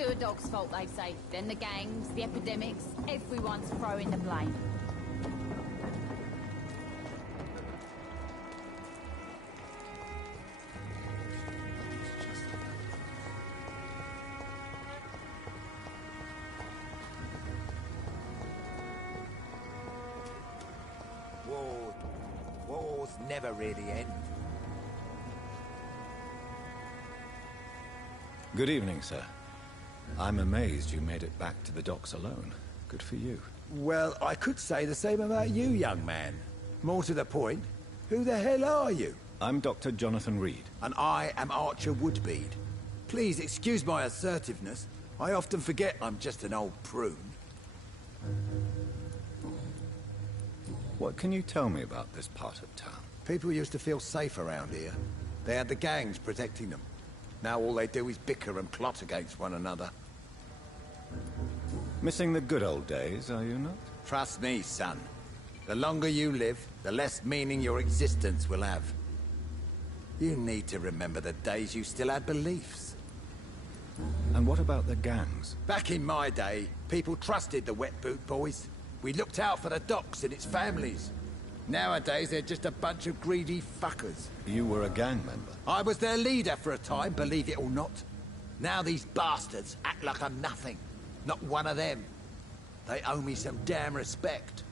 sewer dog's fault, they say. Then the gangs, the epidemics, everyone's throwing the blame. Wars never really end. Good evening, sir. I'm amazed you made it back to the docks alone. Good for you. Well, I could say the same about you, young man. More to the point, who the hell are you? I'm Dr. Jonathan Reed. And I am Archer Woodbead. Please excuse my assertiveness. I often forget I'm just an old prune. What can you tell me about this part of town? People used to feel safe around here. They had the gangs protecting them. Now all they do is bicker and plot against one another. Missing the good old days, are you not? Trust me, son. The longer you live, the less meaning your existence will have. You need to remember the days you still had beliefs. And what about the gangs? Back in my day, people trusted the Wet Boot Boys. We looked out for the docks and its families. Nowadays, they're just a bunch of greedy fuckers. You were a gang member? I was their leader for a time, believe it or not. Now these bastards act like I'm nothing. Not one of them. They owe me some damn respect.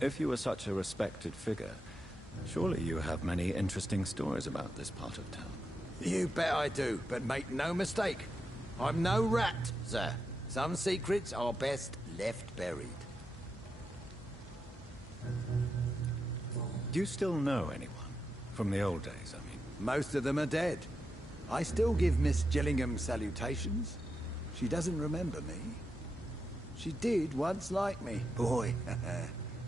If you were such a respected figure, surely you have many interesting stories about this part of town. You bet I do, but make no mistake. I'm no rat, sir. Some secrets are best left buried. Do you still know anyone? From the old days, I mean. Most of them are dead. I still give Miss Gillingham salutations. She doesn't remember me. She did once like me. Boy,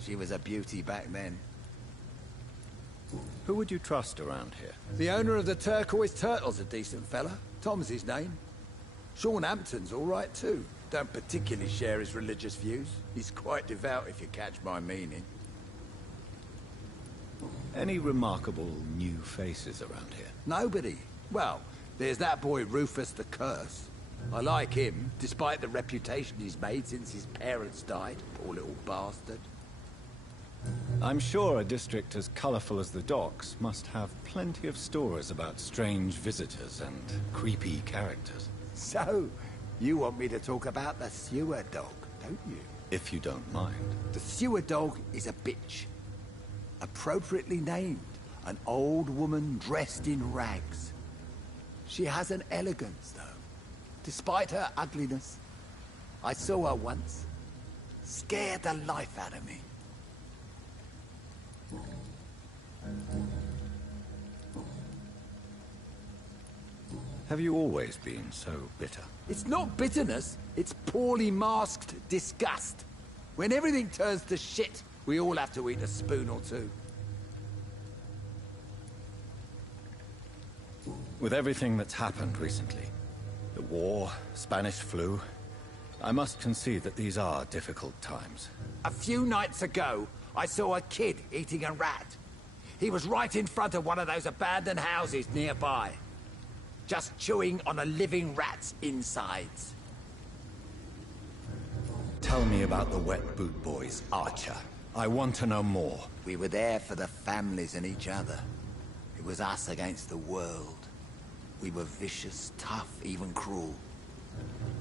she was a beauty back then. Who would you trust around here? The owner of the Turquoise Turtle's a decent fella. Tom's his name. Sean Hampton's all right too. Don't particularly share his religious views. He's quite devout, if you catch my meaning. Any remarkable new faces around here? Nobody. Well, there's that boy Rufus the Curse. I like him, despite the reputation he's made since his parents died. Poor little bastard. I'm sure a district as colorful as the docks must have plenty of stories about strange visitors and creepy characters. So, you want me to talk about the sewer dog, don't you? If you don't mind. The sewer dog is a bitch. Appropriately named. An old woman dressed in rags. She has an elegance, though. Despite her ugliness. I saw her once. Scared the life out of me. Have you always been so bitter? It's not bitterness, it's poorly masked disgust. When everything turns to shit, we all have to eat a spoon or two. With everything that's happened recently, the war, Spanish flu, I must concede that these are difficult times. A few nights ago, I saw a kid eating a rat. He was right in front of one of those abandoned houses nearby. Just chewing on a living rat's insides. Tell me about the Wet Boot Boys, Archer. I want to know more. We were there for the families and each other. It was us against the world. We were vicious, tough, even cruel.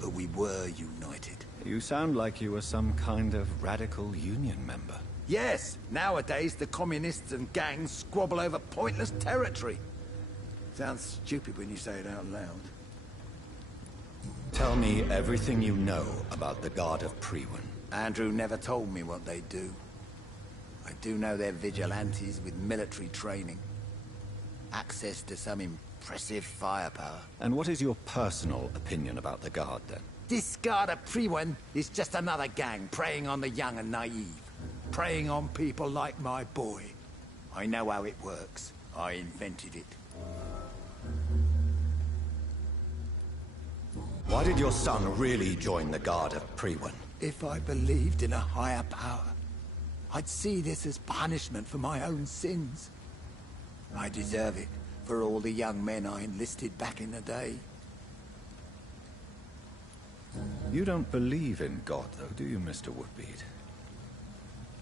But we were united. You sound like you were some kind of radical union member. Yes, nowadays the communists and gangs squabble over pointless territory. Sounds stupid when you say it out loud. Tell me everything you know about the Guard of Priwen. Andrew never told me what they do. I do know they're vigilantes with military training. Access to some impressive firepower. And what is your personal opinion about the Guard, then? This Guard of Priwen is just another gang preying on the young and naive. Preying on people like my boy. I know how it works. I invented it. Why did your son really join the Guard of Priwen? If I believed in a higher power, I'd see this as punishment for my own sins. I deserve it for all the young men I enlisted back in the day. You don't believe in God, though, do you, Mr. Woodbeard?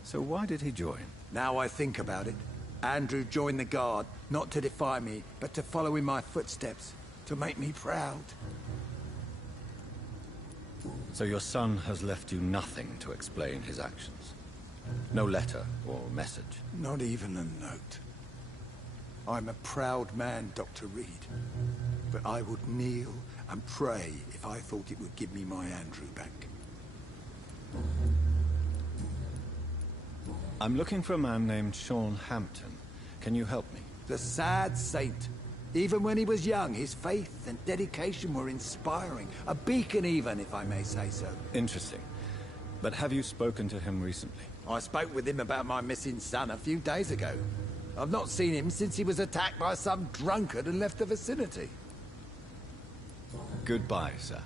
So why did he join? Now I think about it, Andrew joined the Guard, not to defy me, but to follow in my footsteps, to make me proud. So your son has left you nothing to explain his actions? No letter or message? Not even a note. I'm a proud man, Dr. Reed. But I would kneel and pray if I thought it would give me my Andrew back. I'm looking for a man named Sean Hampton. Can you help me? The sad saint. Even when he was young, his faith and dedication were inspiring. A beacon even, if I may say so. Interesting. But have you spoken to him recently? I spoke with him about my missing son a few days ago. I've not seen him since he was attacked by some drunkard and left the vicinity. Goodbye, sir.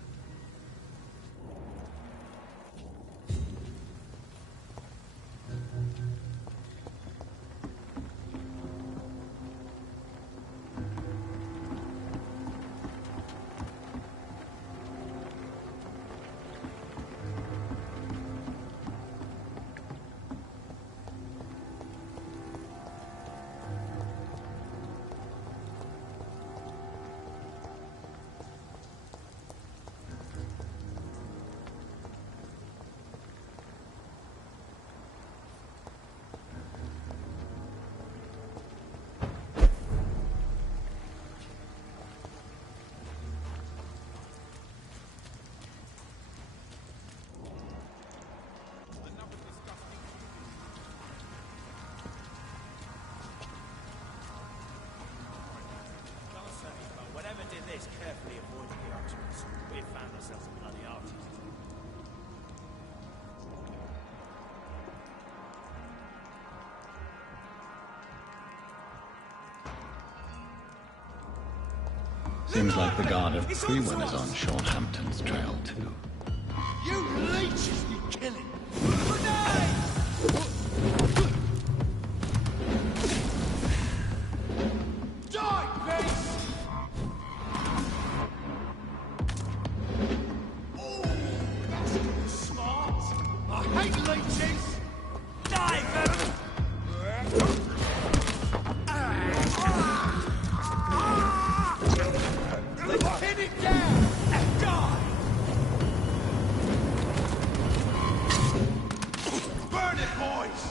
Carefully avoiding the archers. We have found ourselves a bloody artist. Seems like the Guard of Freeman is on Sean Hampton's trail, too. You leeches, you killing! Die, beast! Oh, that's smart! I hate leeches! Die, venom! Let's pin it down and die! Burn it, boys!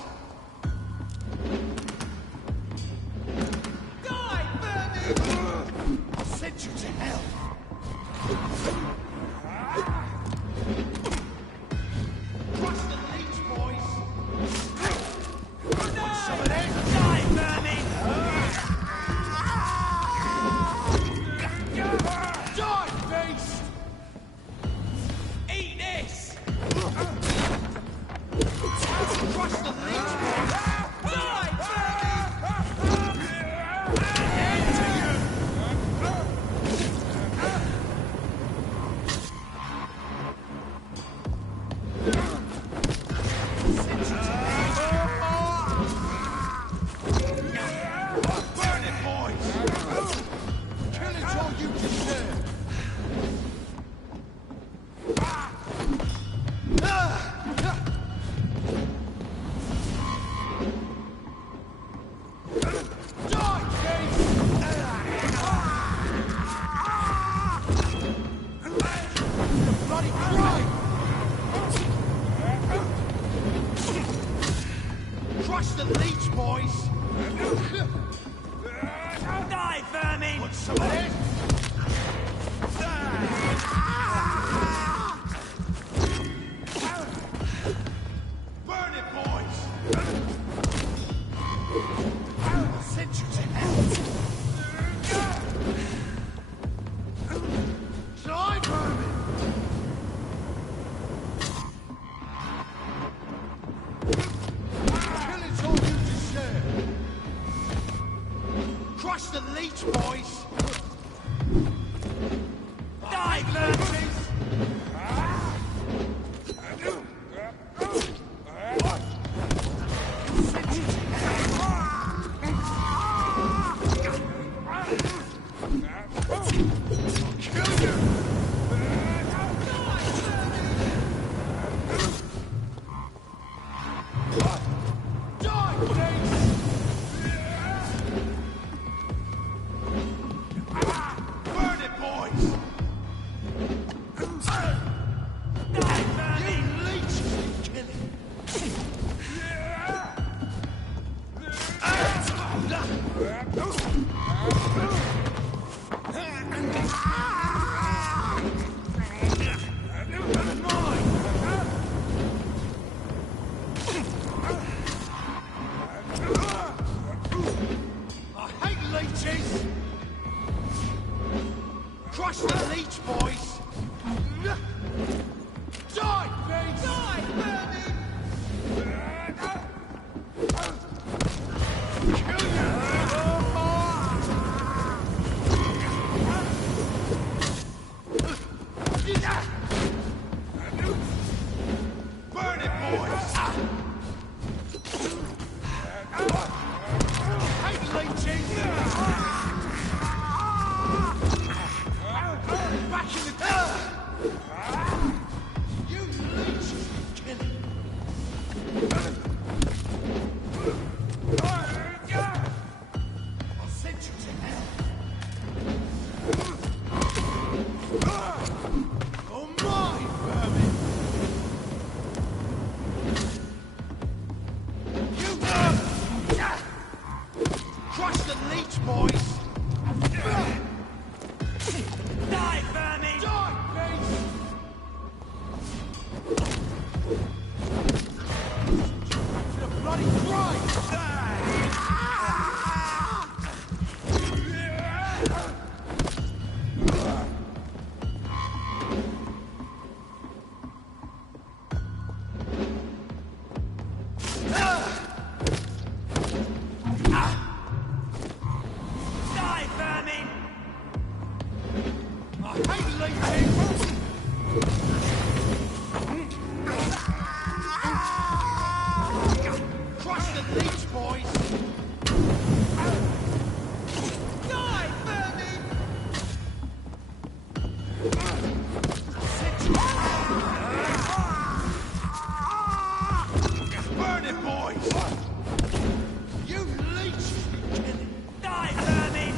Die, vermin! I'll send you to hell! Crush the leech, boys! Want some of that? Die, vermin! Die, beast! Eat this! Crush the leech, boys! Die, vermin! End to you! boys! You leeches kill him! I hate leeches! Crush the leech, boys! Die, beast! Die, vermin! Kill you! Burn it, boys! Hate leeches! Back in the tower! You leeches kill him! I'll send you to hell! Oh my, vermin! You crush the leech, boys! Die, vermin! Die, beast! To the bloody grind! Die, vermin! I hate leeches! Crush the leech, boys! Die, vermin! Burn it, boys! You leeches kill him! Die, vermin!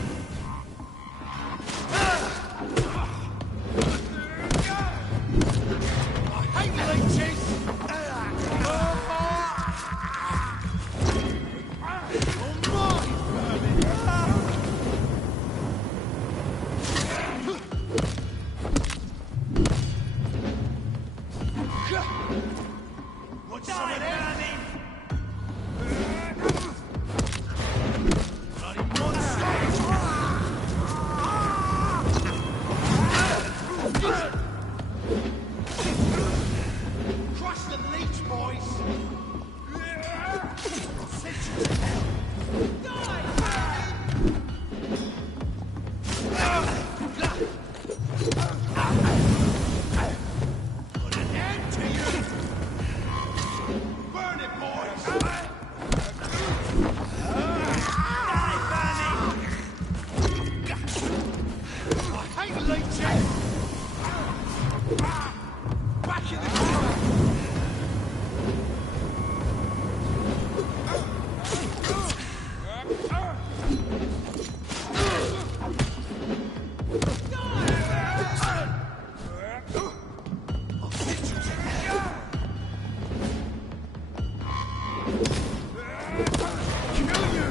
I hate leeches! Oh my, vermin! Want some of that? Bloody monster! Crush the leech, boys! I'll send you to hell! Die, put an end to you! Burn it, boys! Die, vermin! I hate leeches! Back in the ground! I'll send you to hell! Kill you!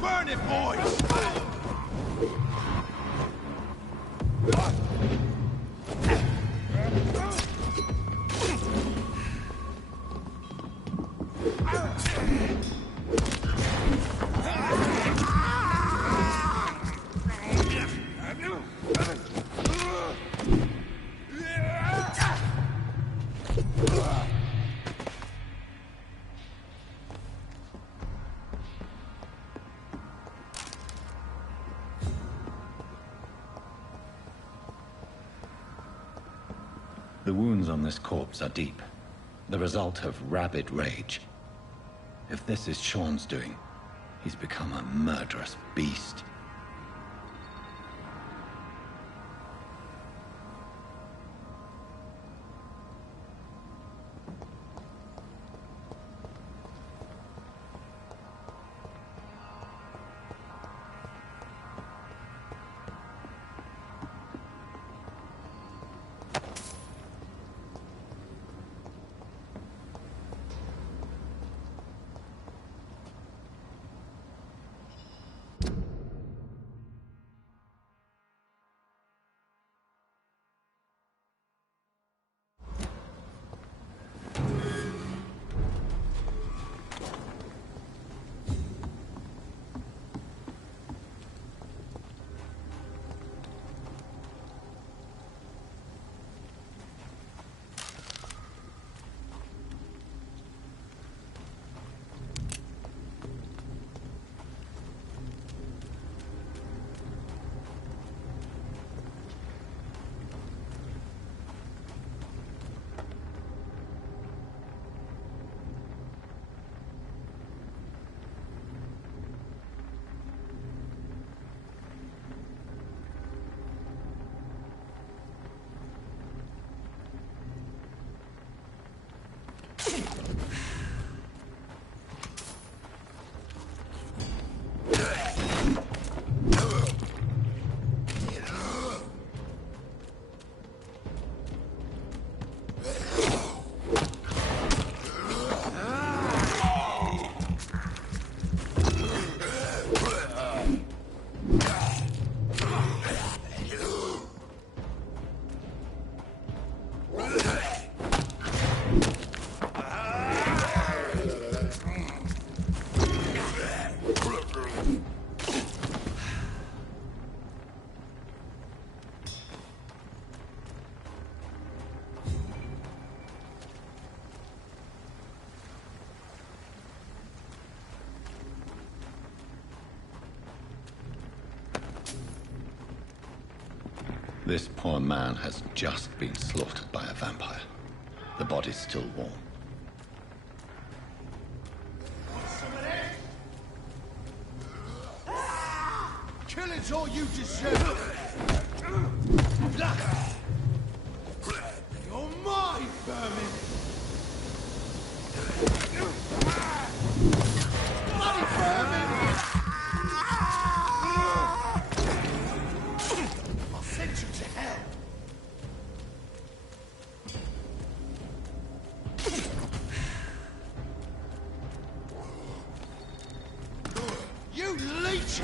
Burn it, boys! The wounds on this corpse are deep, the result of rabid rage. If this is Sean's doing, he's become a murderous beast. This poor man has just been slaughtered by a vampire. The body's still warm. Killing's all you deserve. You're mine, vermin. Bloody vermin! I'll send you to hell. You leech!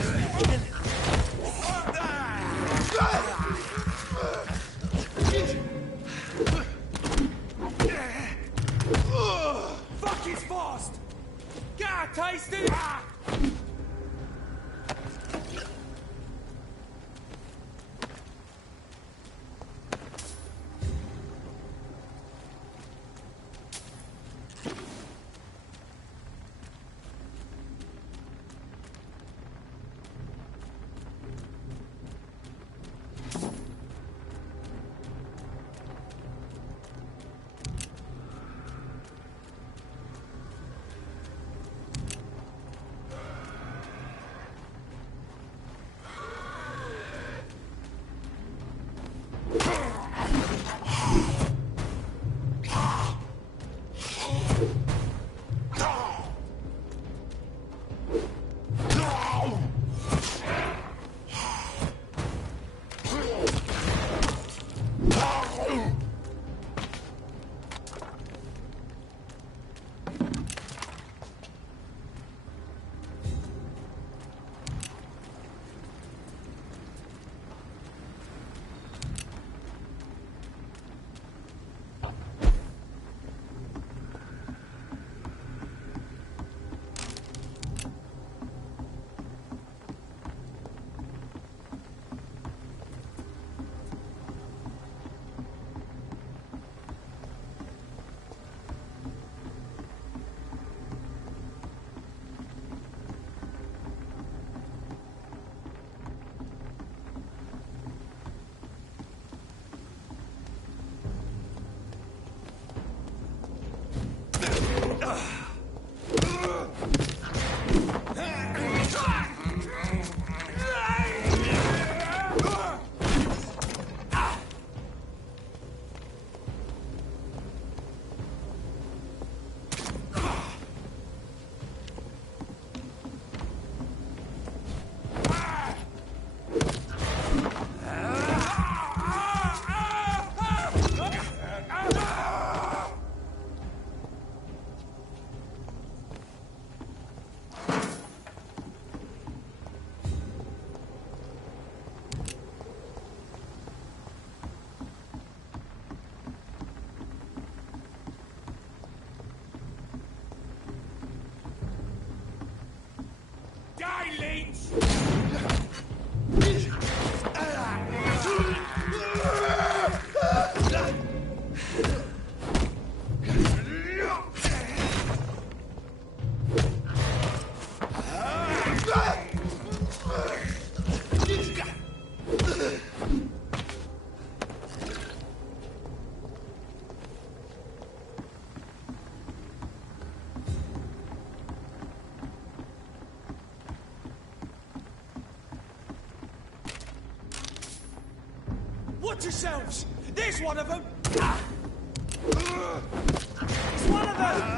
Fuck is fast! Get a taste it! Watch yourselves! There's one of them! It's one of them!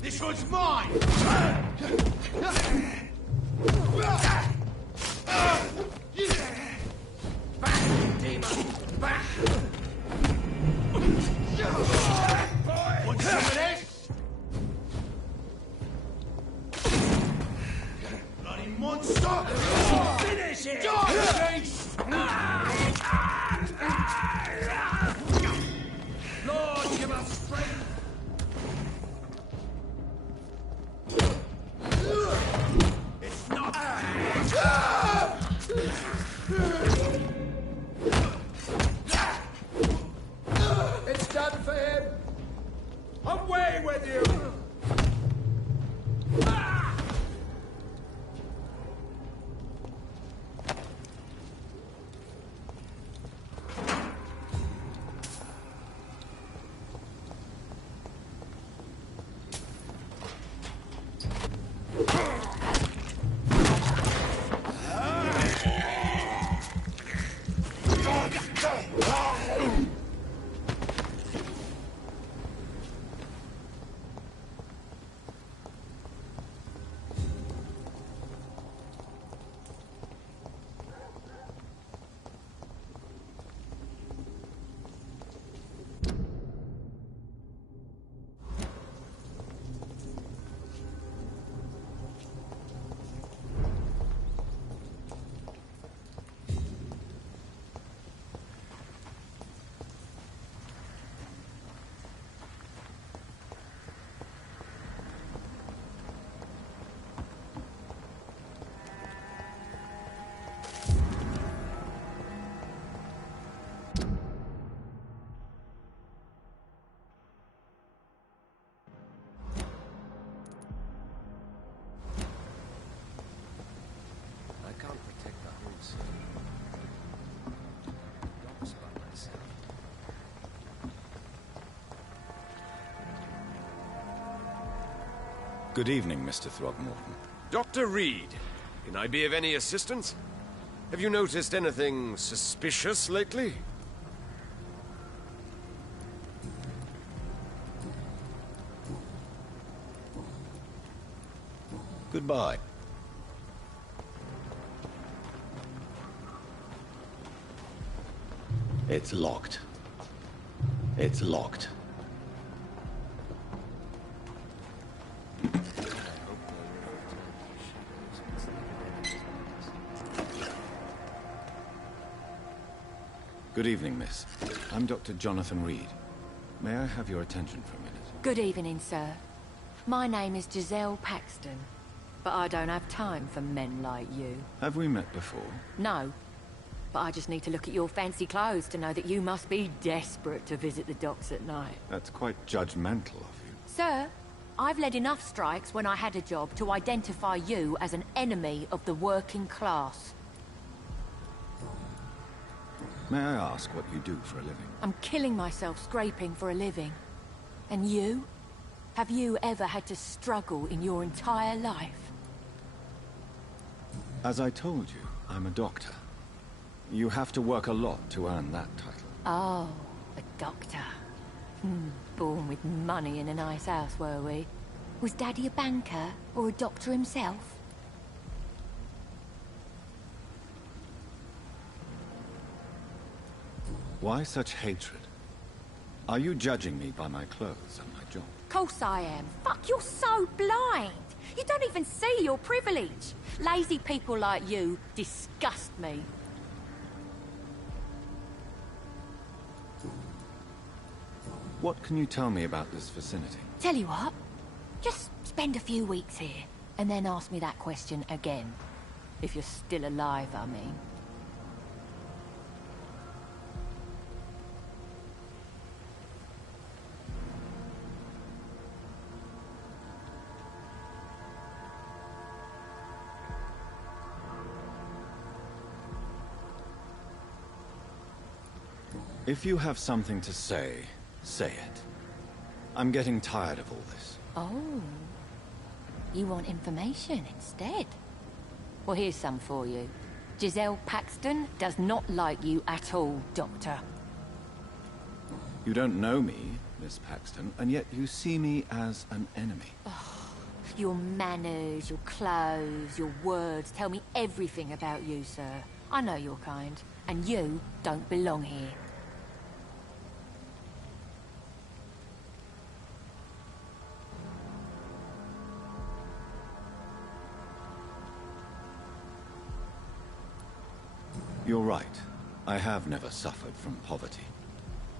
This one's mine! Back, demon! Back! Want some of this? Bloody monster! Finish it! Lord, give us strength! It's not... It's done for him! Away with you! Good evening, Mr. Throgmorton. Dr. Reed, can I be of any assistance? Have you noticed anything suspicious lately? Goodbye. It's locked. It's locked. Good evening, miss. I'm Dr. Jonathan Reed. May I have your attention for a minute? Good evening, sir. My name is Giselle Paxton, but I don't have time for men like you. Have we met before? No, but I just need to look at your fancy clothes to know that you must be desperate to visit the docks at night. That's quite judgmental of you. Sir, I've led enough strikes when I had a job to identify you as an enemy of the working class. May I ask what you do for a living? I'm killing myself scraping for a living. And you? Have you ever had to struggle in your entire life? As I told you, I'm a doctor. You have to work a lot to earn that title. Oh, a doctor. Born with money in a nice house, were we? Was Daddy a banker or a doctor himself? Why such hatred? Are you judging me by my clothes and my job? Course I am. Fuck, you're so blind. You don't even see your privilege. Lazy people like you disgust me. What can you tell me about this vicinity? Tell you what, just spend a few weeks here, and then ask me that question again. If you're still alive, I mean. If you have something to say, say it. I'm getting tired of all this. Oh. You want information instead? Well, here's some for you. Giselle Paxton does not like you at all, Doctor. You don't know me, Miss Paxton, and yet you see me as an enemy. Your manners, your clothes, your words tell me everything about you, sir. I know your kind, and you don't belong here. You're right. I have never suffered from poverty.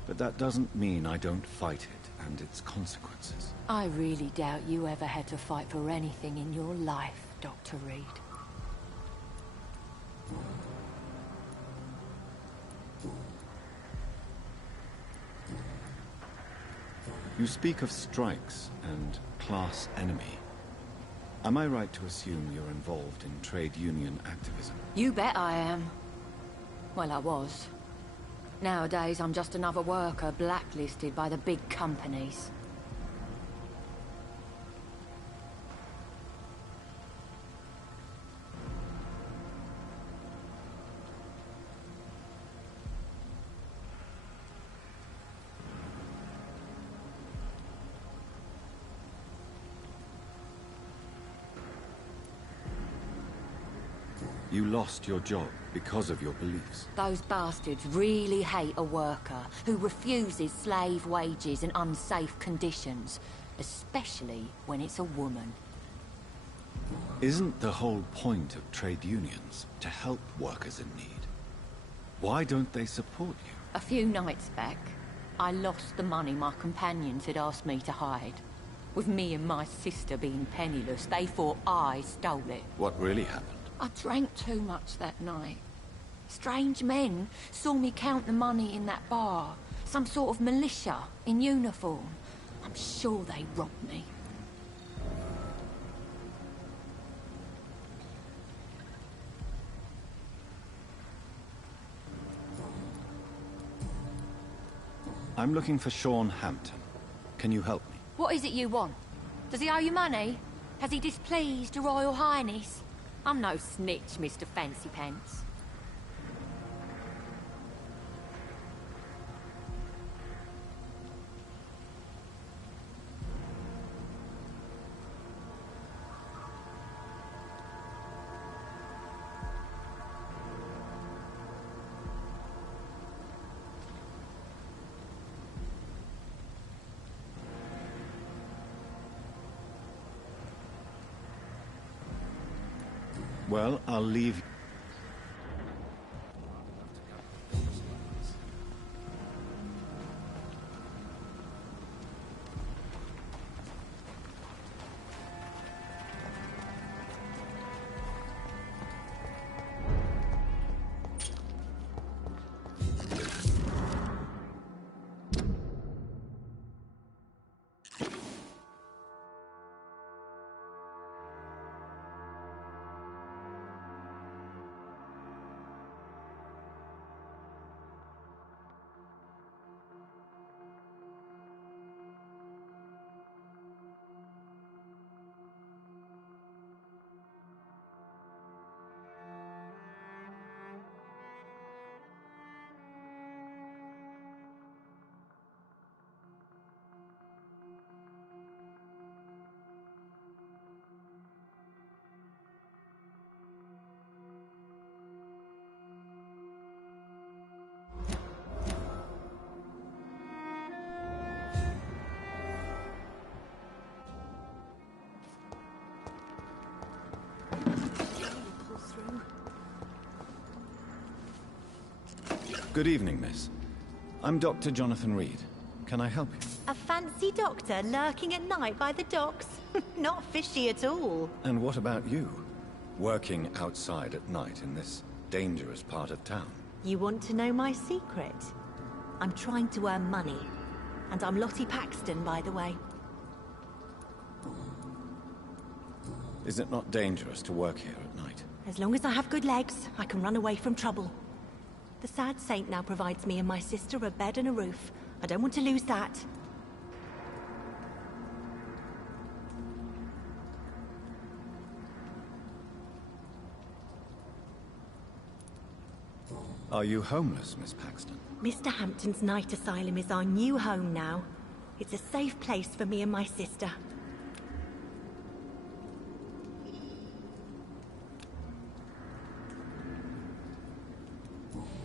But that doesn't mean I don't fight it and its consequences. I really doubt you ever had to fight for anything in your life, Dr. Reed. You speak of strikes and class enemy. Am I right to assume you're involved in trade union activism? You bet I am. Well, I was. Nowadays, I'm just another worker blacklisted by the big companies. You lost your job because of your beliefs. Those bastards really hate a worker who refuses slave wages and unsafe conditions, especially when it's a woman. Isn't the whole point of trade unions to help workers in need? Why don't they support you? A few nights back, I lost the money my companions had asked me to hide. With me and my sister being penniless, they thought I stole it. What really happened? I drank too much that night. Strange men saw me count the money in that bar. Some sort of militia in uniform. I'm sure they robbed me. I'm looking for Sean Hampton. Can you help me? What is it you want? Does he owe you money? Has he displeased your Royal Highness? I'm no snitch, Mr. Fancy Pants. Well, I'll leave. Good evening, miss. I'm Dr. Jonathan Reed. Can I help you? A fancy doctor lurking at night by the docks? Not fishy at all. And what about you? Working outside at night in this dangerous part of town? You want to know my secret? I'm trying to earn money. And I'm Lottie Paxton, by the way. Is it not dangerous to work here at night? As long as I have good legs, I can run away from trouble. The sad saint now provides me and my sister a bed and a roof. I don't want to lose that. Are you homeless, Miss Paxton? Mr. Hampton's night asylum is our new home now. It's a safe place for me and my sister.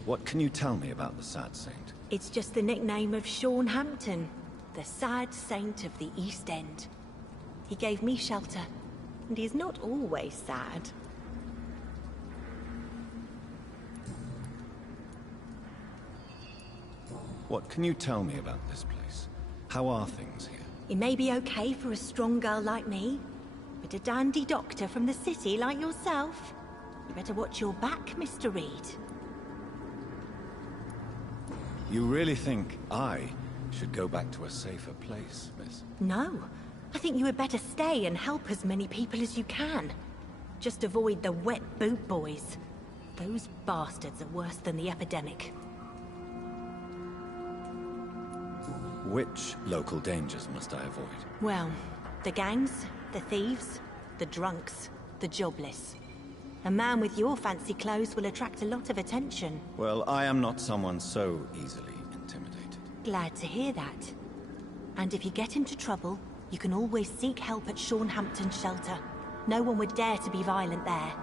What can you tell me about the Sad Saint? It's just the nickname of Sean Hampton, the sad saint of the East End. He gave me shelter, and he's not always sad. What can you tell me about this place? How are things here? It may be okay for a strong girl like me, but a dandy doctor from the city like yourself, you better watch your back, Mr. Reed. You really think I should go back to a safer place, miss? No. I think you had better stay and help as many people as you can. Just avoid the wet boot boys. Those bastards are worse than the epidemic. Which local dangers must I avoid? Well, the gangs, the thieves, the drunks, the jobless. A man with your fancy clothes will attract a lot of attention. Well, I am not someone so easily intimidated. Glad to hear that. And if you get into trouble, you can always seek help at Sean Hampton's shelter. No one would dare to be violent there.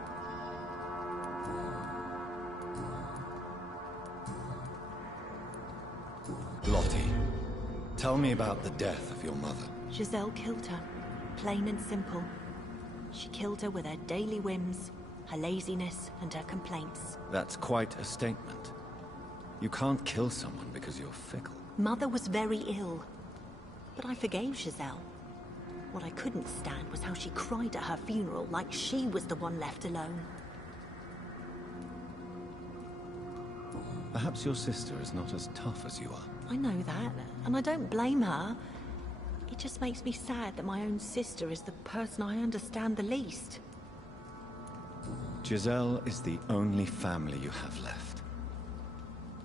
Lottie, tell me about the death of your mother. Giselle killed her. Plain and simple. She killed her with her daily whims, her laziness, and her complaints. That's quite a statement. You can't kill someone because you're fickle. Mother was very ill, but I forgave Giselle. What I couldn't stand was how she cried at her funeral like she was the one left alone. Perhaps your sister is not as tough as you are. I know that, and I don't blame her. It just makes me sad that my own sister is the person I understand the least. Giselle is the only family you have left.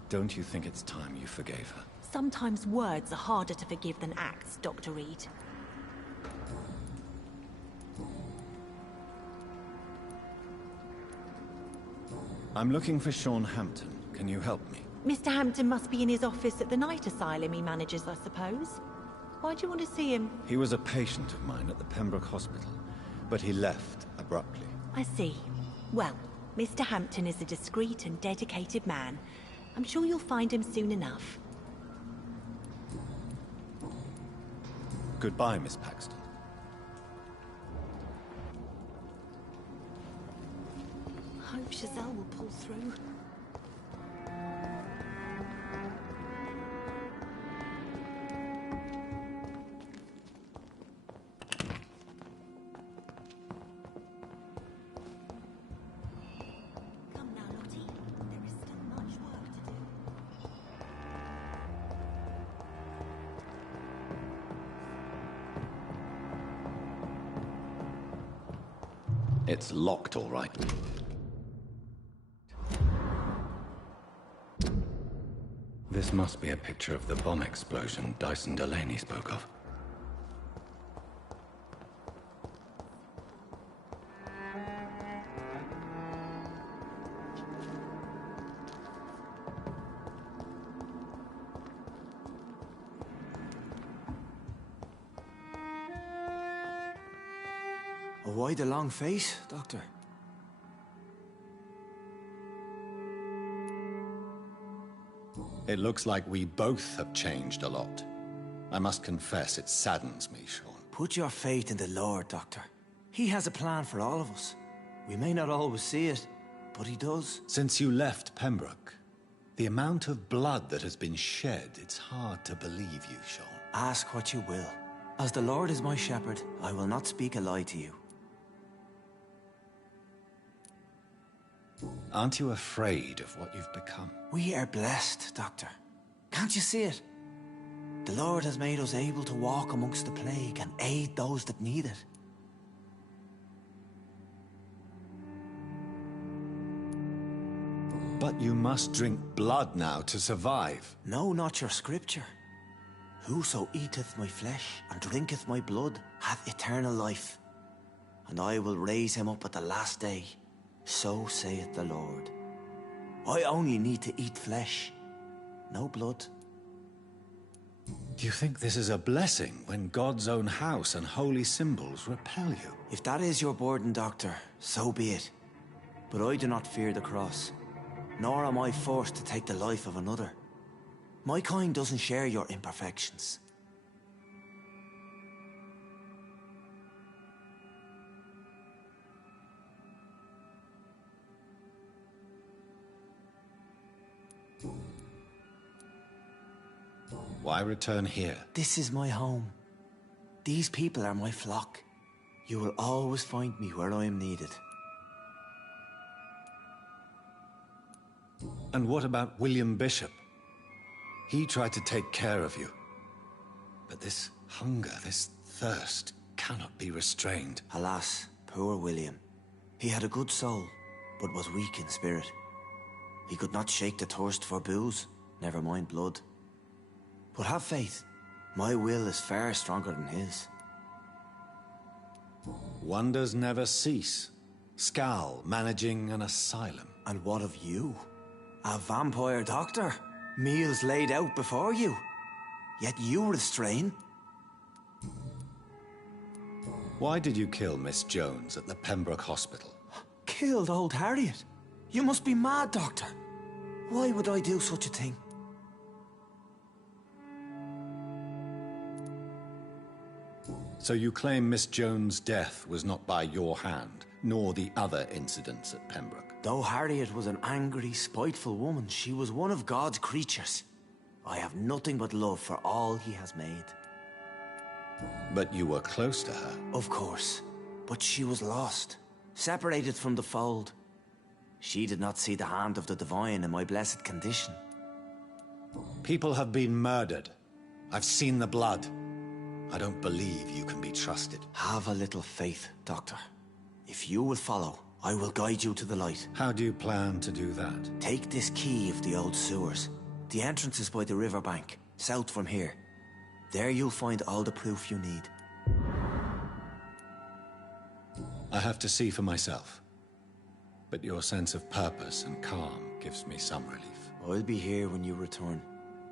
Don't you think it's time you forgave her? Sometimes words are harder to forgive than acts, Dr. Reed. I'm looking for Sean Hampton. Can you help me? Mr. Hampton must be in his office at the night asylum he manages, I suppose. Why do you want to see him? He was a patient of mine at the Pembroke Hospital, but he left abruptly. I see. Well, Mr. Hampton is a discreet and dedicated man. I'm sure you'll find him soon enough. Goodbye, Miss Paxton. I hope Giselle will pull through. Come now, Lottie. There is still much work to do. It's locked, all right. This must be a picture of the bomb explosion Dyson Delaney spoke of. Why the long face, Doctor? It looks like we both have changed a lot. I must confess, it saddens me, Sean. Put your faith in the Lord, Doctor. He has a plan for all of us. We may not always see it, but he does. Since you left Pembroke, the amount of blood that has been shed, it's hard to believe you, Sean. Ask what you will. As the Lord is my shepherd, I will not speak a lie to you. Aren't you afraid of what you've become? We are blessed, Doctor. Can't you see it? The Lord has made us able to walk amongst the plague and aid those that need it. But you must drink blood now to survive. No, not your scripture. Whoso eateth my flesh and drinketh my blood hath eternal life, and I will raise him up at the last day. So saith the Lord. I only need to eat flesh, no blood. Do you think this is a blessing when God's own house and holy symbols repel you? If that is your burden, Doctor, so be it. But I do not fear the cross. nor am I forced to take the life of another. My kind doesn't share your imperfections. Why return here? This is my home. These people are my flock. You will always find me where I am needed. And what about William Bishop? He tried to take care of you. But this hunger, this thirst, cannot be restrained. Alas, poor William. He had a good soul, but was weak in spirit. He could not shake the thirst for booze, never mind blood. But have faith. My will is far stronger than his. Wonders never cease. Skal managing an asylum. And what of you? A vampire doctor? Meals laid out before you. Yet you restrain. Why did you kill Miss Jones at the Pembroke Hospital? Killed old Harriet? You must be mad, Doctor. Why would I do such a thing? So you claim Miss Jones' death was not by your hand, nor the other incidents at Pembroke? Though Harriet was an angry, spiteful woman, she was one of God's creatures. I have nothing but love for all he has made. But you were close to her. Of course. But she was lost, separated from the fold. She did not see the hand of the divine in my blessed condition. People have been murdered. I've seen the blood. I don't believe you can be trusted. Have a little faith, Doctor. If you will follow, I will guide you to the light. How do you plan to do that? Take this key of the old sewers. The entrance is by the riverbank, south from here. There you'll find all the proof you need. I have to see for myself. But your sense of purpose and calm gives me some relief. I'll be here when you return.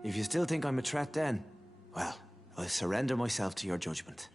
If you still think I'm a threat then, well, I'll surrender myself to your judgment.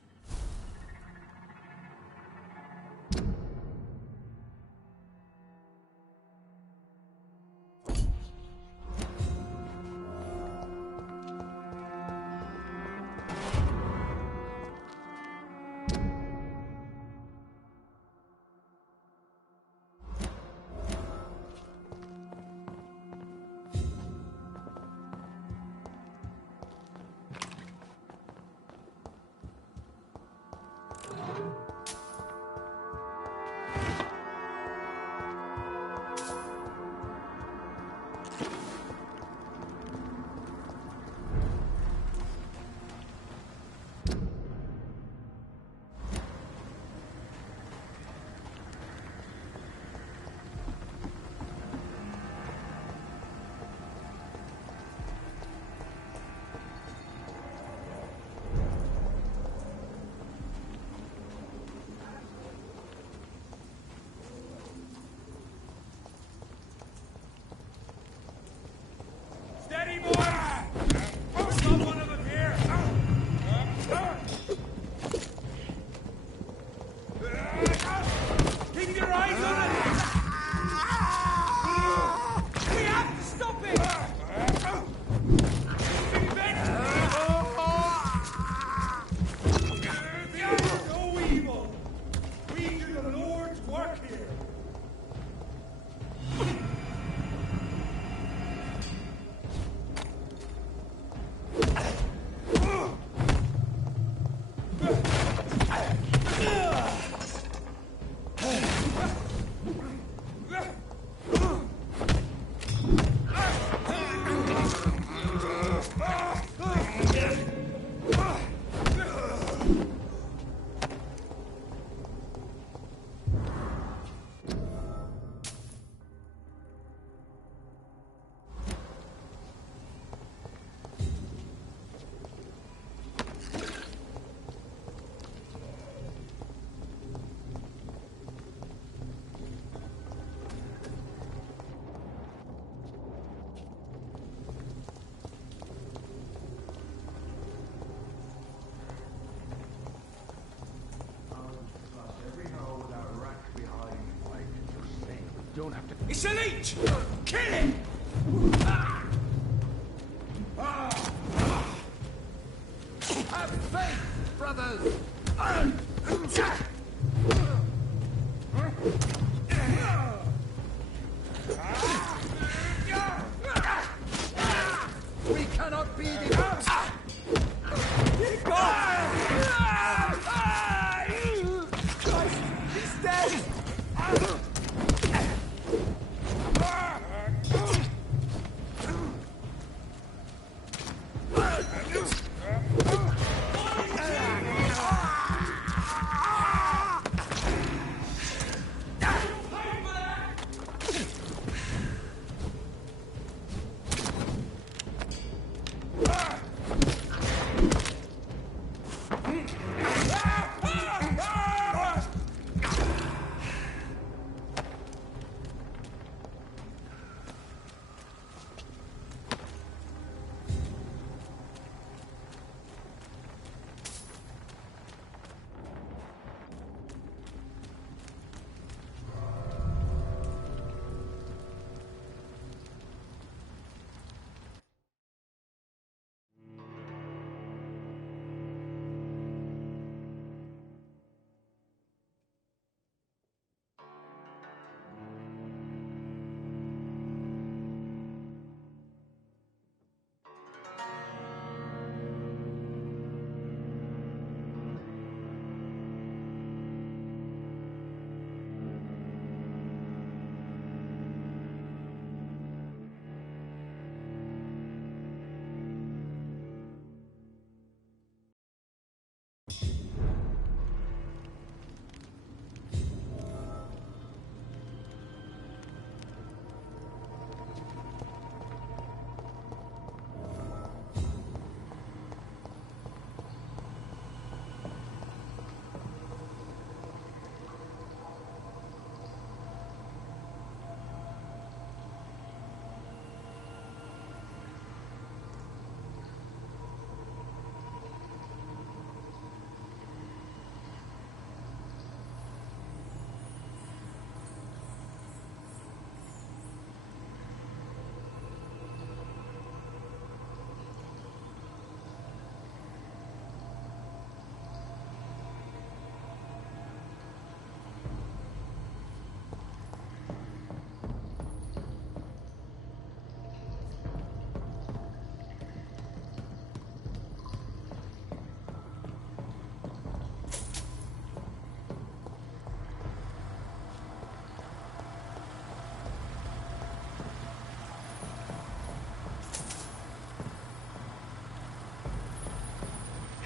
don't have to... It's a leech! Kill him! Have faith, brothers! We cannot be defeated! He's dead!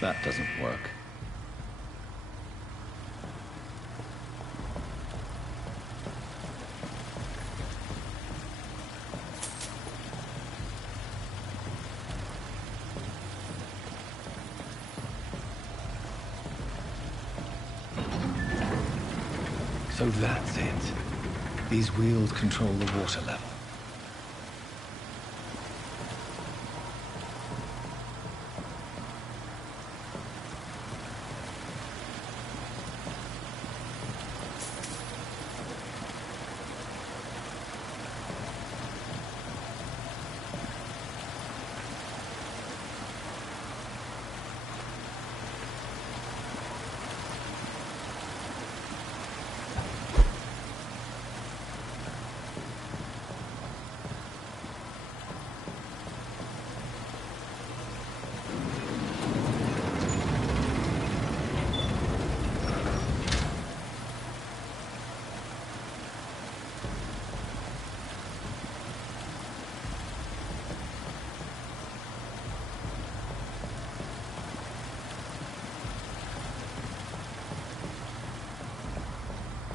That doesn't work. So that's it. These wheels control the water level.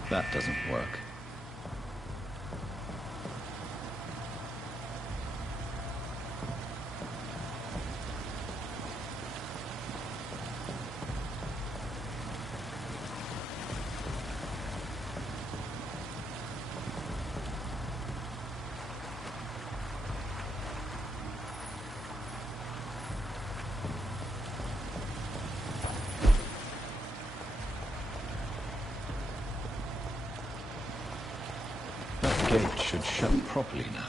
That doesn't work. gate should shut properly now.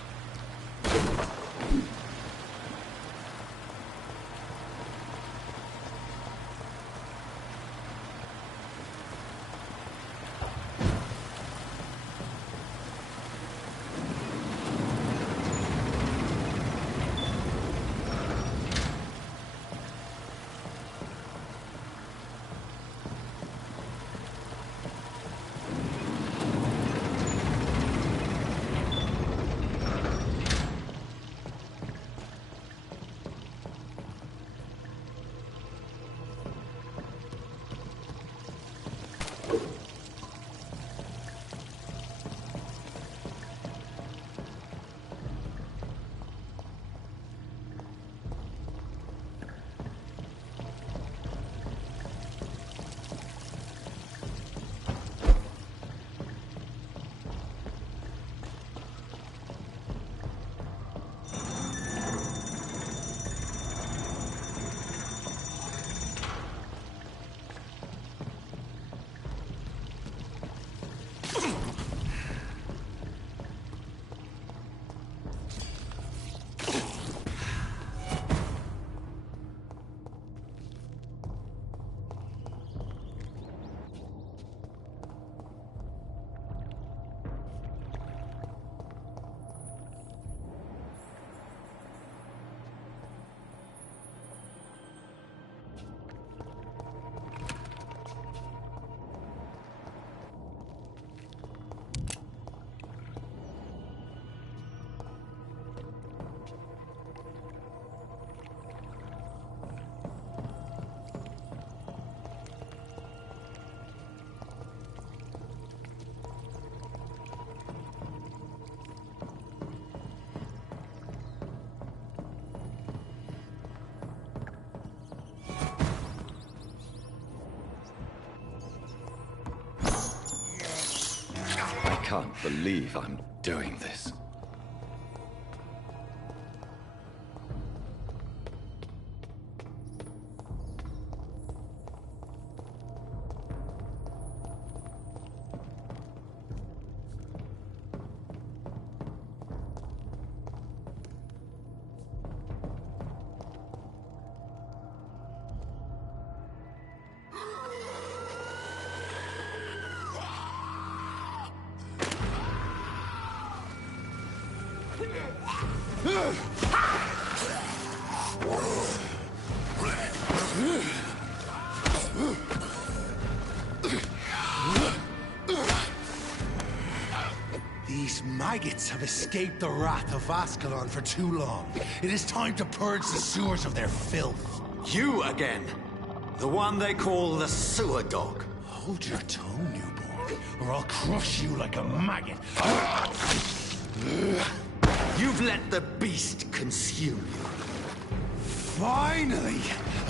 I can't believe I'm doing this. These maggots have escaped the wrath of Ascalon for too long. It is time to purge the sewers of their filth. You again. The one they call the sewer dog. Hold your tongue, newborn, or I'll crush you like a maggot. You've let the beast consume you. Finally!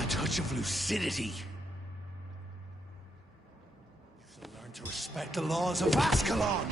A touch of lucidity. You shall learn to respect the laws of Ascalon!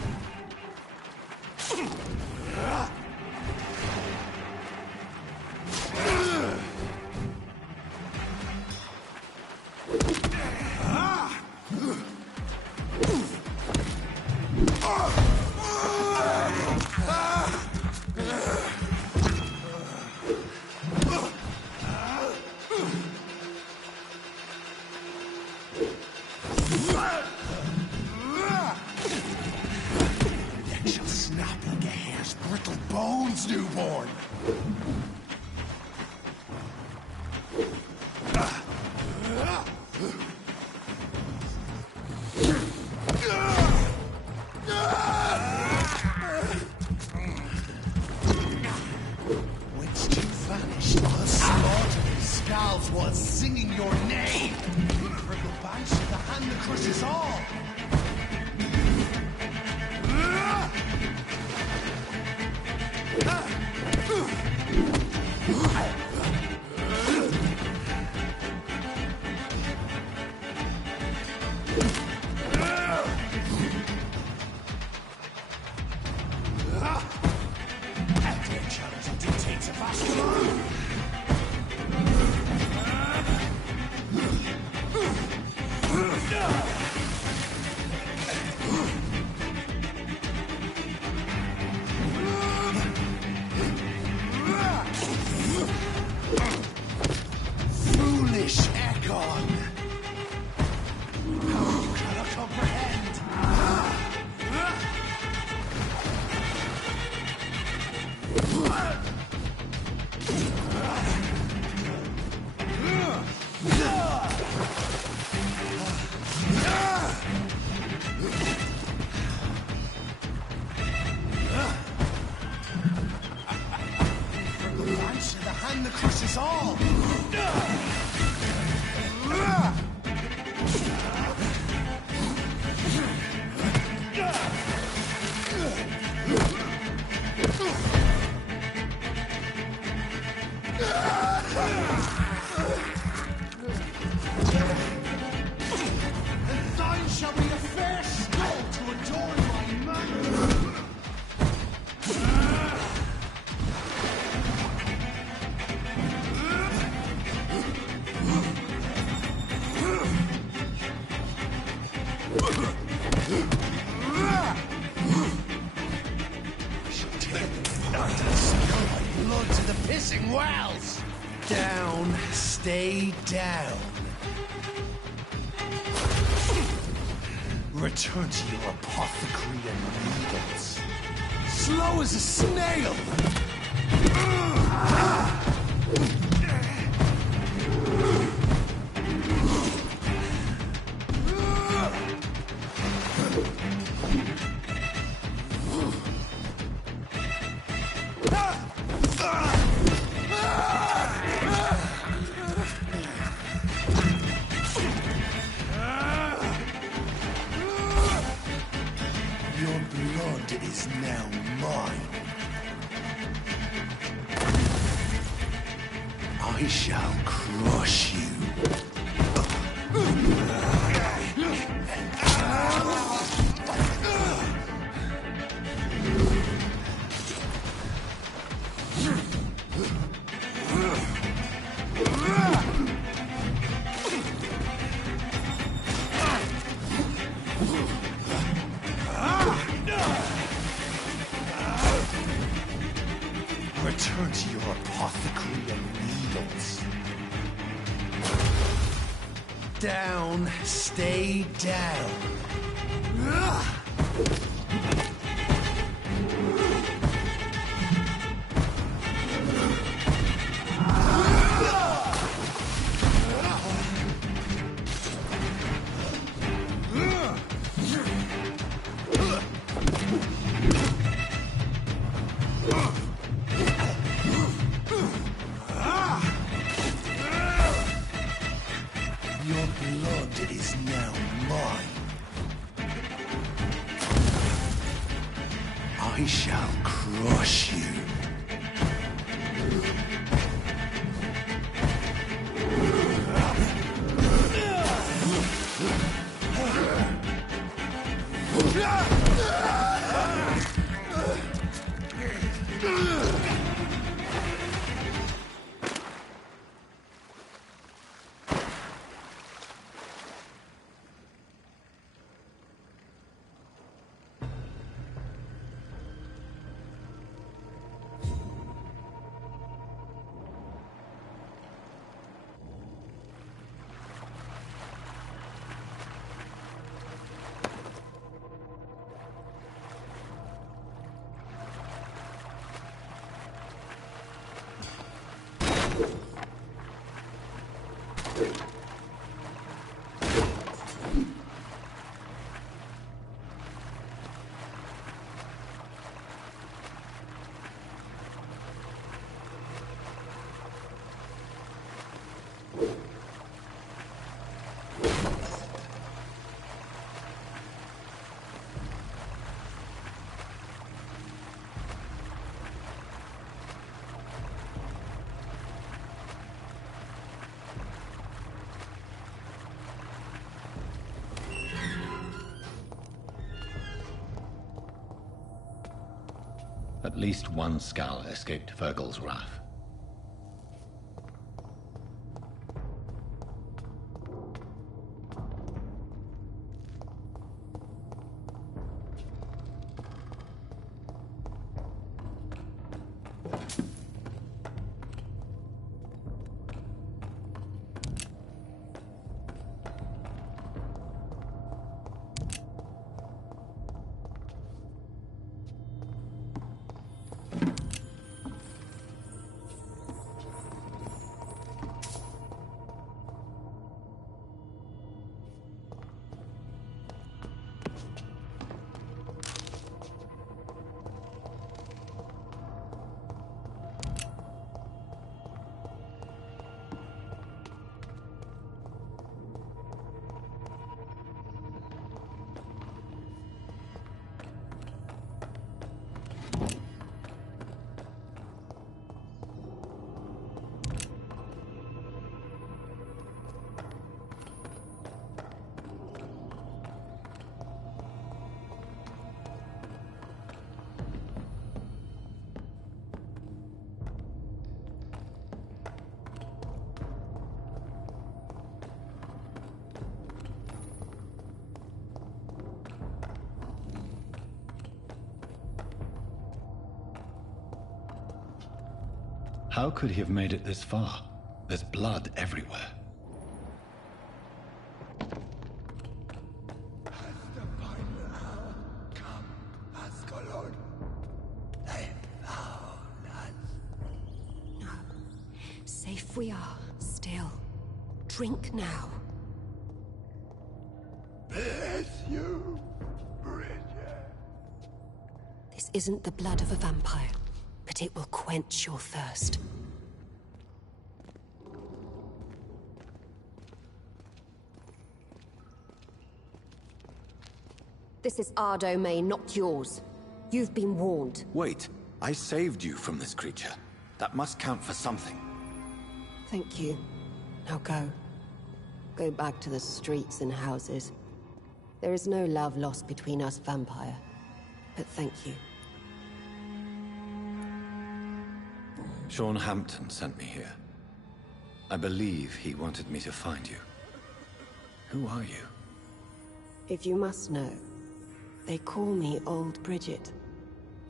Newborn! Whence you vanished, I'll slaughter these scalds while singing your name! Incredible bands to the hand that crushes all! Blood to the pissing wells! Down, stay down. Return to your apothecary and needles. Slow as a snail! Your blood is now mine. I shall crush you. Return to your apothecary and needles. Down, stay down. Your blood is now mine. I shall crush you. At least one skull escaped Fergal's wrath. How could he have made it this far? There's blood everywhere. Safe we are, still. Drink now. Bless you, Bridget. This isn't the blood of a vampire, but it will quench your thirst. This is our domain, not yours. You've been warned. Wait, I saved you from this creature. That must count for something. Thank you. Now go. Go back to the streets and houses. There is no love lost between us, vampire. But thank you. Sean Hampton sent me here. I believe he wanted me to find you. Who are you? If you must know, they call me Old Bridget.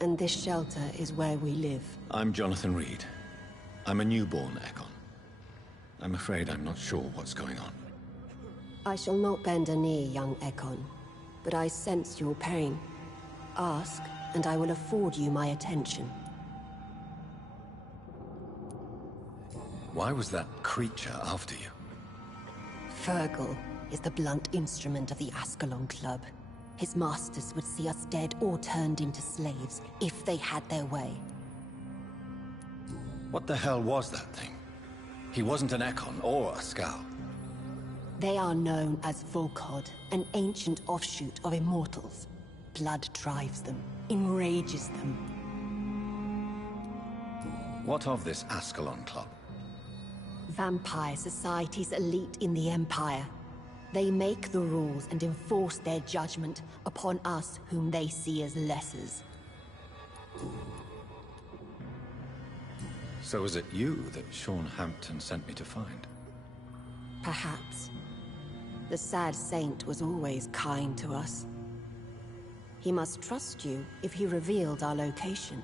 And this shelter is where we live. I'm Jonathan Reed. I'm a newborn Ekon. I'm afraid I'm not sure what's going on. I shall not bend a knee, young Ekon. But I sense your pain. Ask, and I will afford you my attention. Why was that creature after you? Fergal is the blunt instrument of the Ascalon Club. His masters would see us dead or turned into slaves, if they had their way. What the hell was that thing? He wasn't an Ekon or a Scout. They are known as Volkod, an ancient offshoot of immortals. Blood drives them, enrages them. What of this Ascalon Club? Vampire Society's elite in the Empire. They make the rules and enforce their judgment upon us whom they see as lessers. So is it you that Sean Hampton sent me to find? Perhaps. The sad saint was always kind to us. He must trust you if he revealed our location.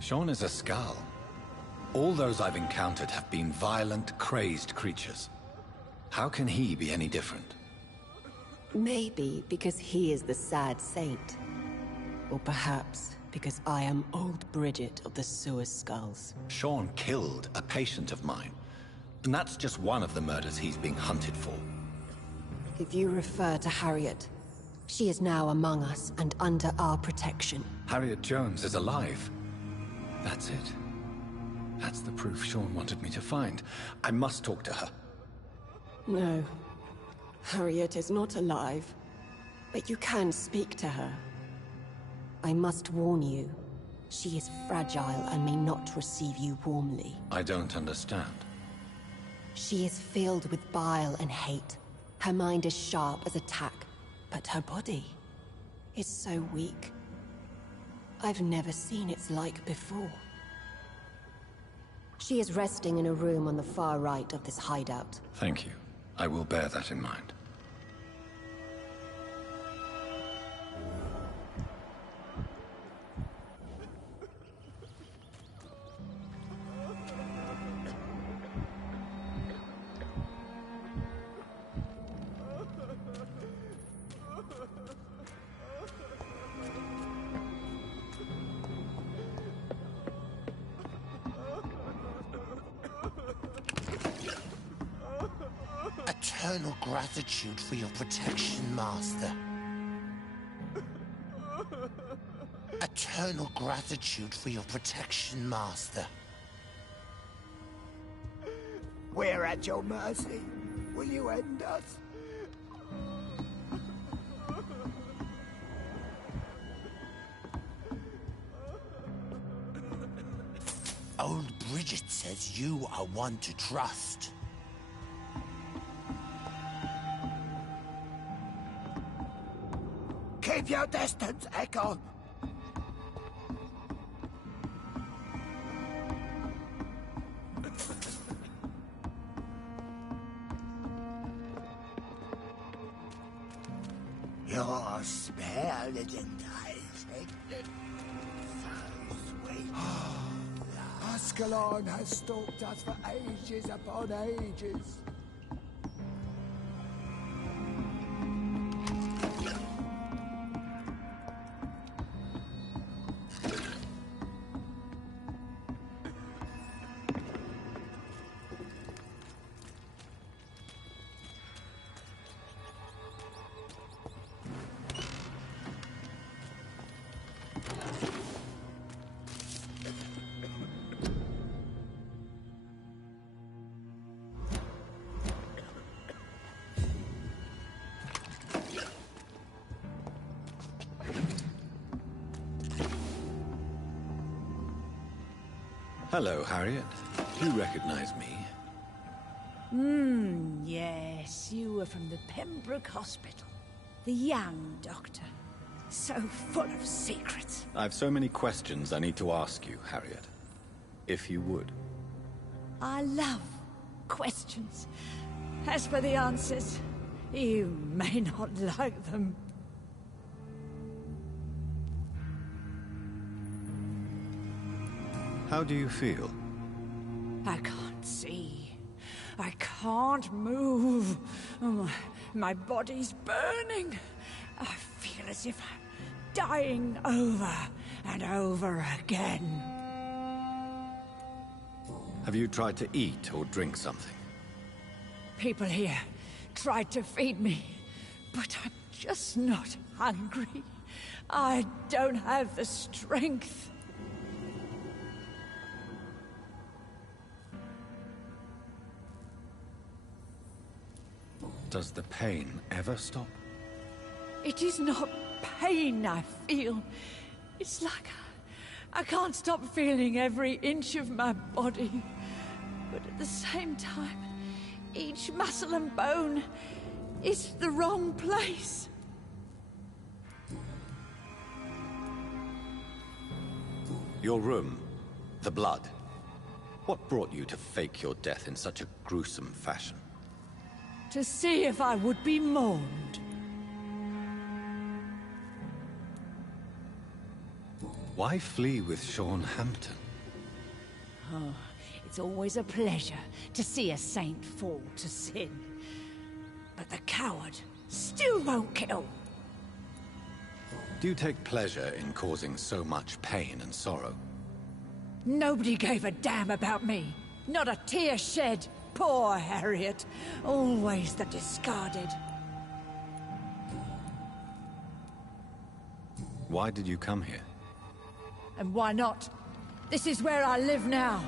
Sean is a Skal. All those I've encountered have been violent, crazed creatures. How can he be any different? Maybe because he is the sad saint. Or perhaps because I am Old Bridget of the Sewer Skulls. Sean killed a patient of mine. And that's just one of the murders he's being hunted for. If you refer to Harriet, she is now among us and under our protection. Harriet Jones is alive. That's it. That's the proof Sean wanted me to find. I must talk to her. No. Harriet is not alive. But you can speak to her. I must warn you. She is fragile and may not receive you warmly. I don't understand. She is filled with bile and hate. Her mind is sharp as a tack, but her body is so weak. I've never seen its like before. She is resting in a room on the far right of this hideout. Thank you. I will bear that in mind. Eternal gratitude for your protection, Master. Eternal gratitude for your protection, Master. We're at your mercy. Will you end us? Old Bridget says you are one to trust. Keep your distance, Ekon. Your spare little Isaac. So sweet. Ascalon has stalked us for ages upon ages. Hello, Harriet. Do you recognize me? Yes, you were from the Pembroke Hospital. The young doctor. So full of secrets. I've so many questions I need to ask you, Harriet. If you would. I love questions. As for the answers, you may not like them. How do you feel? I can't see. I can't move. My body's burning. I feel as if I'm dying over and over again. Have you tried to eat or drink something? People here tried to feed me, but I'm just not hungry. I don't have the strength. Does the pain ever stop? It is not pain I feel. It's like I can't stop feeling every inch of my body. But at the same time, each muscle and bone is the wrong place. Your room, the blood. What brought you to fake your death in such a gruesome fashion? To see if I would be mourned. Why flee with Sean Hampton? Oh, it's always a pleasure to see a saint fall to sin. But the coward still won't kill. Do you take pleasure in causing so much pain and sorrow? Nobody gave a damn about me. Not a tear shed. Poor Harriet. Always the discarded. Why did you come here? And why not? This is where I live now.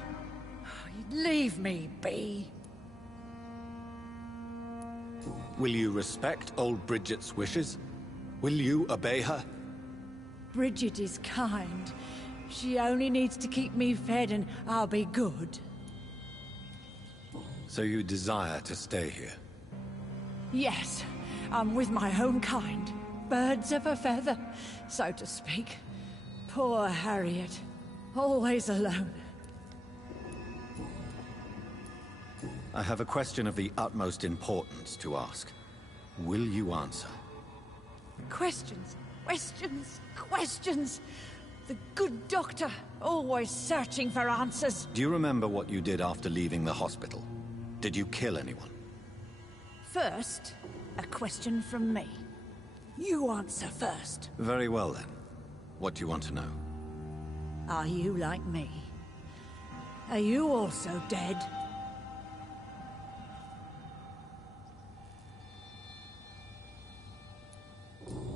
Leave me be. Will you respect old Bridget's wishes? Will you obey her? Bridget is kind. She only needs to keep me fed and I'll be good. So you desire to stay here? Yes, I'm with my own kind. Birds of a feather, so to speak. Poor Harriet. Always alone. I have a question of the utmost importance to ask. Will you answer? Questions, questions, questions. The good doctor, always searching for answers. Do you remember what you did after leaving the hospital? Did you kill anyone? First, a question from me. You answer first. Very well then. What do you want to know? Are you like me? Are you also dead?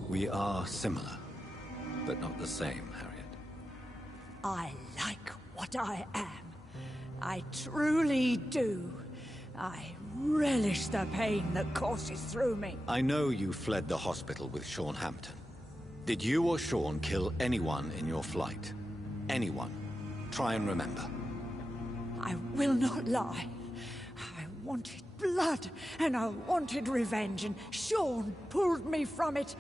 We are similar, but not the same, Harriet. I like what I am. I truly do. I relish the pain that courses through me. I know you fled the hospital with Sean Hampton. Did you or Sean kill anyone in your flight? Anyone? Try and remember. I will not lie. I wanted blood, and I wanted revenge, and Sean pulled me from it,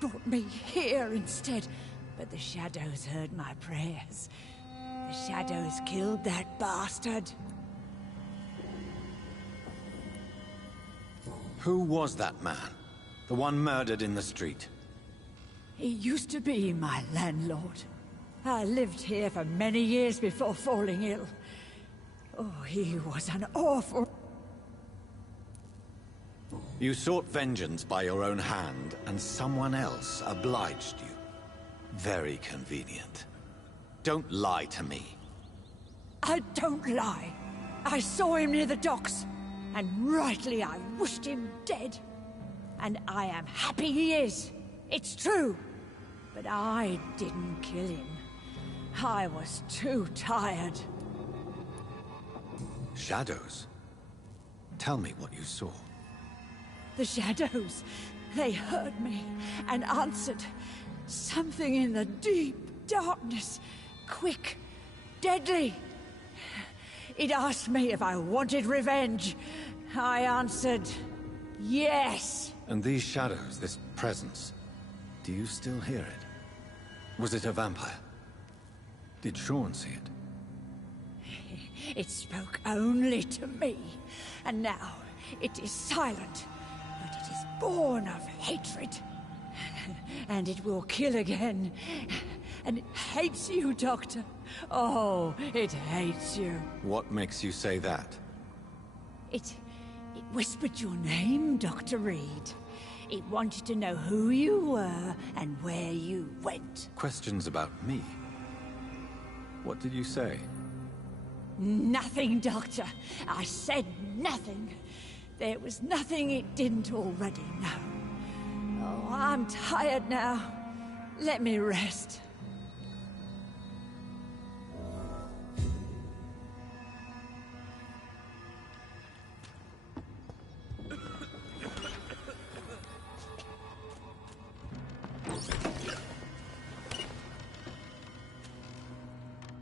brought me here instead. But the shadows heard my prayers. The shadows killed that bastard. Who was that man? The one murdered in the street? He used to be my landlord. I lived here for many years before falling ill. Oh, he was an awful... You sought vengeance by your own hand, and someone else obliged you. Very convenient. Don't lie to me. I don't lie. I saw him near the docks, and rightly I wished him dead. And I am happy he is. It's true. But I didn't kill him. I was too tired. Shadows? Tell me what you saw. The shadows, they heard me and answered. Something in the deep darkness. Quick, deadly. It asked me if I wanted revenge. I answered, yes. And these shadows, this presence, do you still hear it? Was it a vampire? Did Sean see it? It spoke only to me, and now it is silent, but it is born of hatred. And it will kill again. And it hates you, Doctor. Oh, it hates you. What makes you say that? It whispered your name, Dr. Reed. It wanted to know who you were and where you went. Questions about me? What did you say? Nothing, Doctor. I said nothing. There was nothing it didn't already know. Oh, I'm tired now. Let me rest.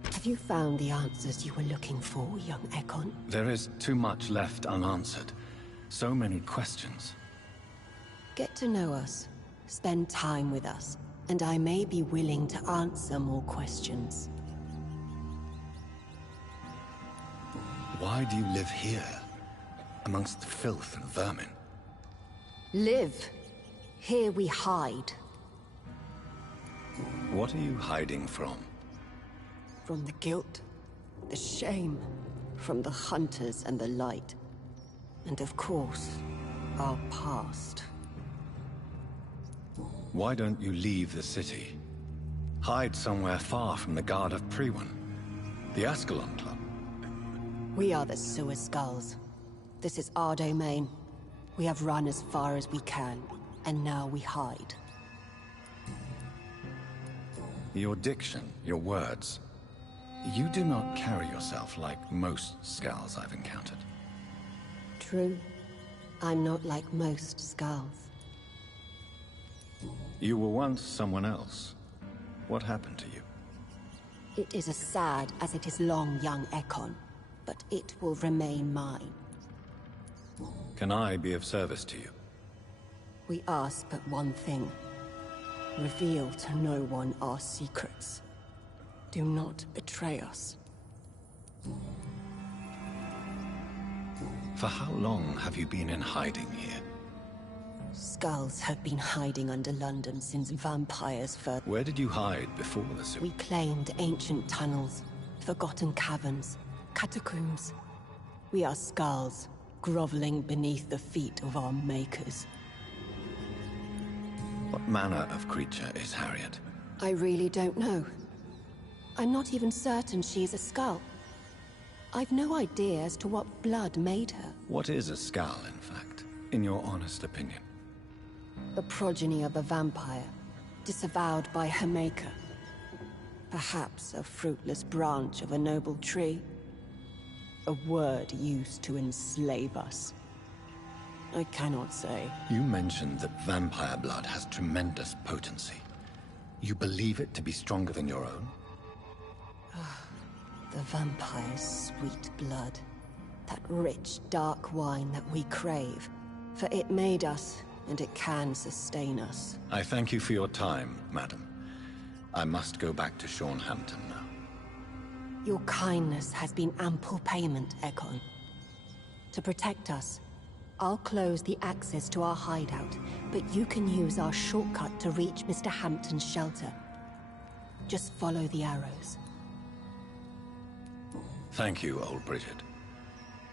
Have you found the answers you were looking for, young Ekon? There is too much left unanswered. So many questions. Get to know us. Spend time with us. And I may be willing to answer more questions. Why do you live here? Amongst the filth and vermin? Live. Here we hide. What are you hiding from? From the guilt, the shame, from the hunters and the light. And of course, our past. Why don't you leave the city? Hide somewhere far from the Guard of Priwen, the Ascalon Club. We are the Sewer Skulls. This is our domain. We have run as far as we can, and now we hide. Your diction, your words. You do not carry yourself like most Skulls I've encountered. True. I'm not like most Skulls. You were once someone else. What happened to you? It is as sad as it is long, young Ekon, but it will remain mine. Can I be of service to you? We ask but one thing. Reveal to no one our secrets. Do not betray us. For how long have you been in hiding here? Skulls have been hiding under London since vampires first. Where did you hide before the sewer? We claimed ancient tunnels, forgotten caverns, catacombs. We are Skulls, groveling beneath the feet of our makers. What manner of creature is Harriet? I really don't know. I'm not even certain she's a Skull. I've no idea as to what blood made her. What is a Skull, in fact, in your honest opinion? The progeny of a vampire, disavowed by her maker. Perhaps a fruitless branch of a noble tree. A word used to enslave us. I cannot say. You mentioned that vampire blood has tremendous potency. You believe it to be stronger than your own? The vampire's sweet blood. That rich, dark wine that we crave. For it made us, and it can sustain us. I thank you for your time, madam. I must go back to Shornhampton now. Your kindness has been ample payment, Ekon. To protect us, I'll close the access to our hideout, but you can use our shortcut to reach Mr. Hampton's shelter. Just follow the arrows. Thank you, old Bridget.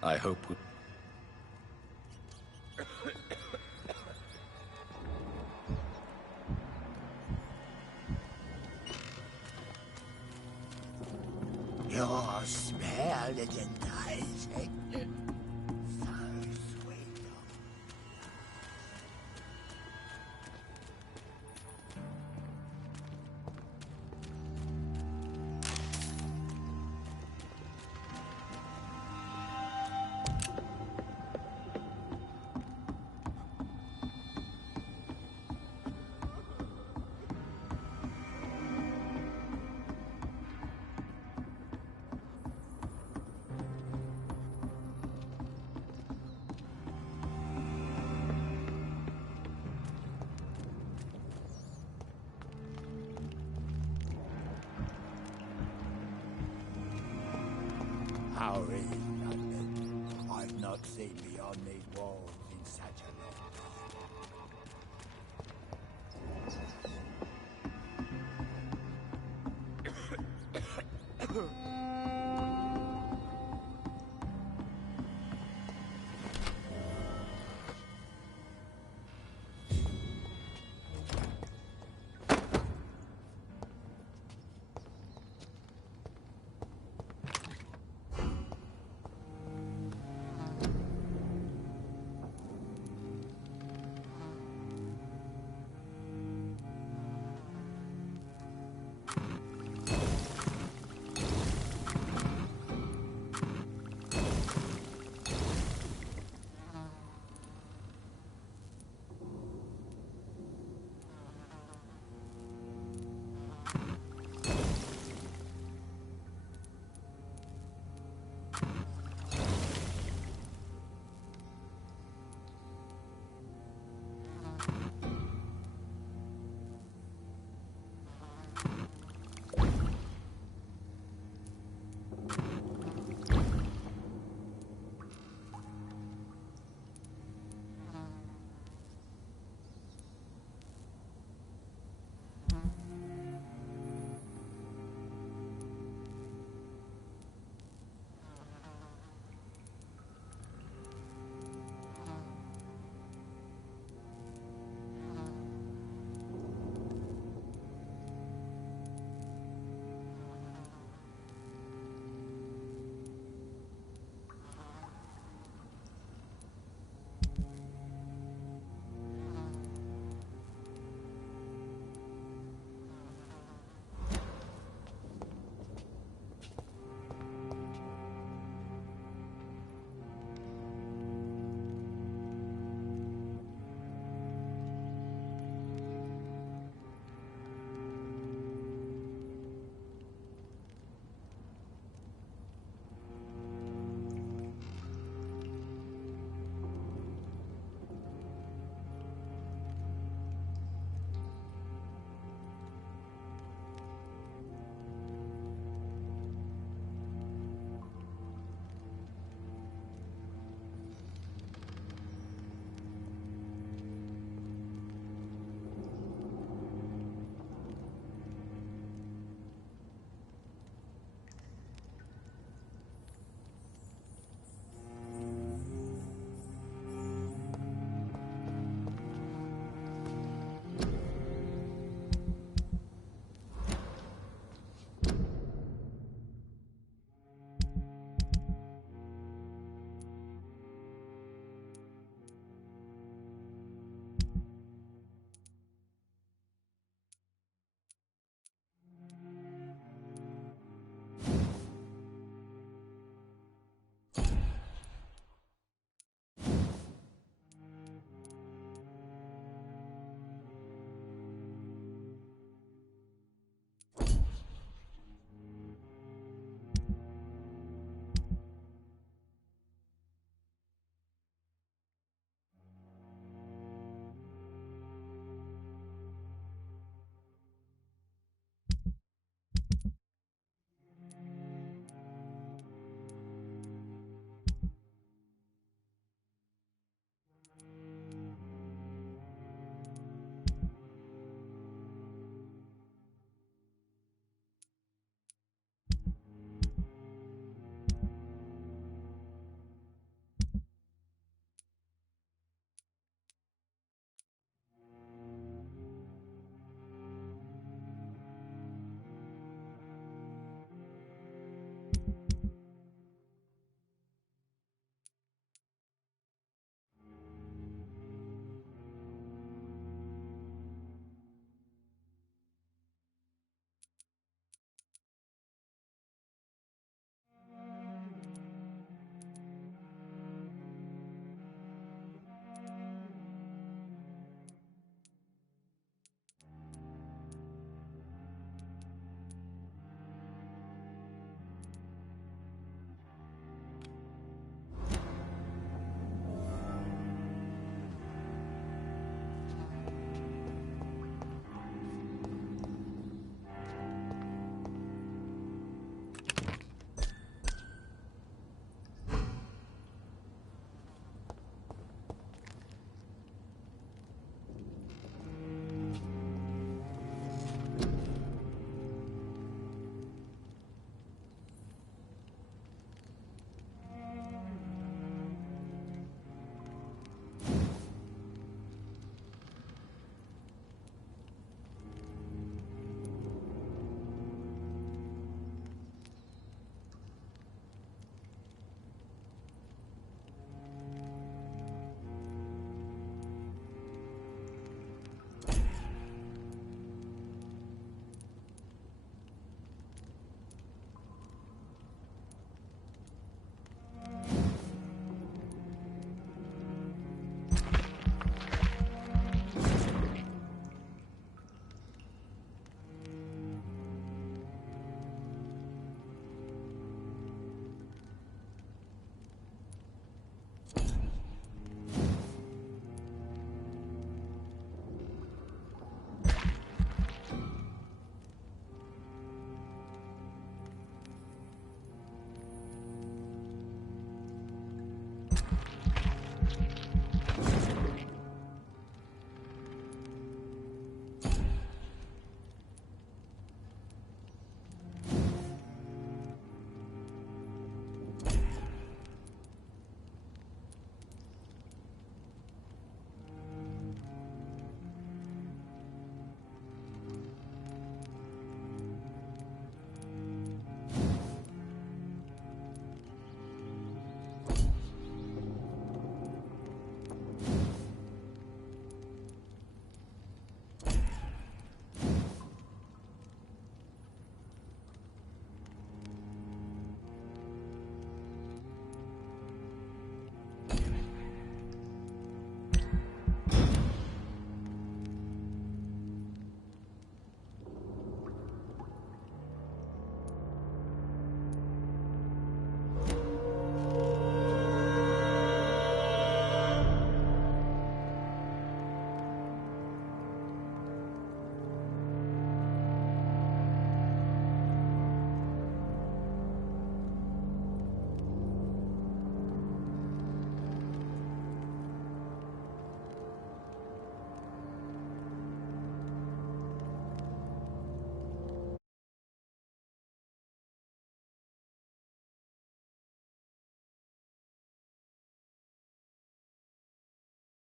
I hope we... Your smell is enticing. So sweet. How is London? I've not seen beyond these walls.